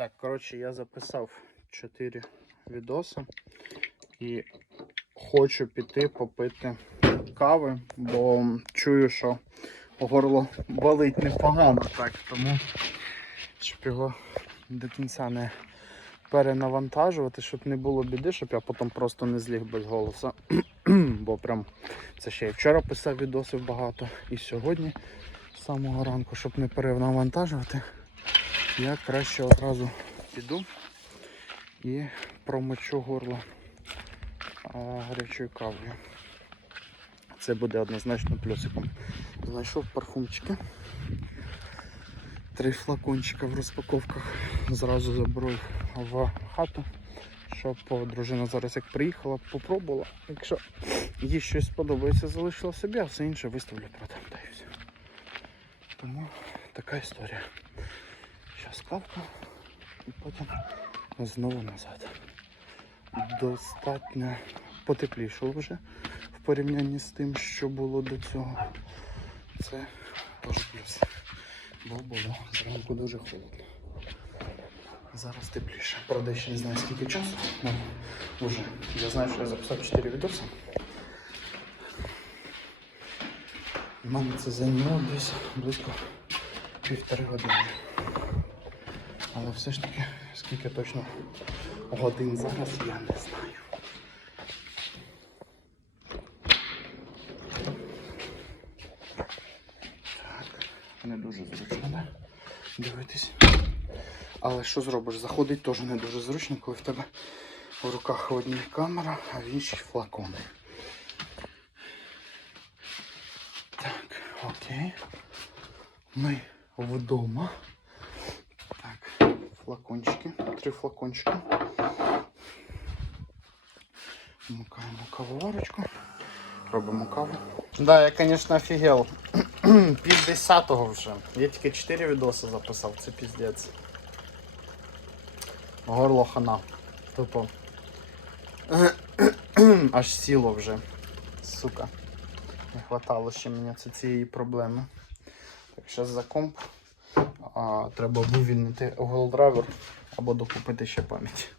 Так, коротше, я записав 4 відоси і хочу піти попити кави, бо чую, що горло болить непогано, так, тому щоб його до кінця не перенавантажувати, щоб не було біди, щоб я потім просто не зліг без голосу. бо прям це ще і вчора писав відосів багато, і сьогодні з самого ранку, щоб не перенавантажувати, я краще одразу піду і промочу горло гарячою кавою. Це буде однозначно плюсиком. Знайшов парфумчики. Три флакончика в розпаковках. Зразу заберу їх в хату. Щоб дружина зараз як приїхала, попробувала. Якщо їй щось сподобається, залишила собі, а все інше виставлю продам. Тому така історія. Кавка і потім знову назад. Достатньо потеплішало вже в порівнянні з тим, що було до цього. Це теж плюс. Бо було зранку дуже холодно. Зараз тепліше. Правда, ще не знаю скільки часу. Ну, вже. Я знаю, що я записав 4 відоси. І мене це зайняло десь близько півтори години. Але все ж таки, скільки точно годин зараз, я не знаю. Так, не дуже зручно, да? Дивитись. Але що зробиш? Заходить теж не дуже зручно, коли в тебе в руках в одній камера, а в іншій флакони. Так, окей. Ми вдома. Флакончики. Три флакончики. Вмикаємо кавоварочку. Робимо каву. Да, я, звісно, офігел. Пів десятого вже. Я тільки 4 відоси записав, це піздець. Горло хана. Тупо. Аж сіло вже. Сука. Не хватало ще мені цієї проблеми. Так, зараз за комп. А, треба вивільнити Driver або докупити ще пам'ять.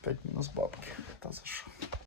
5 мінус бабки. Та за що?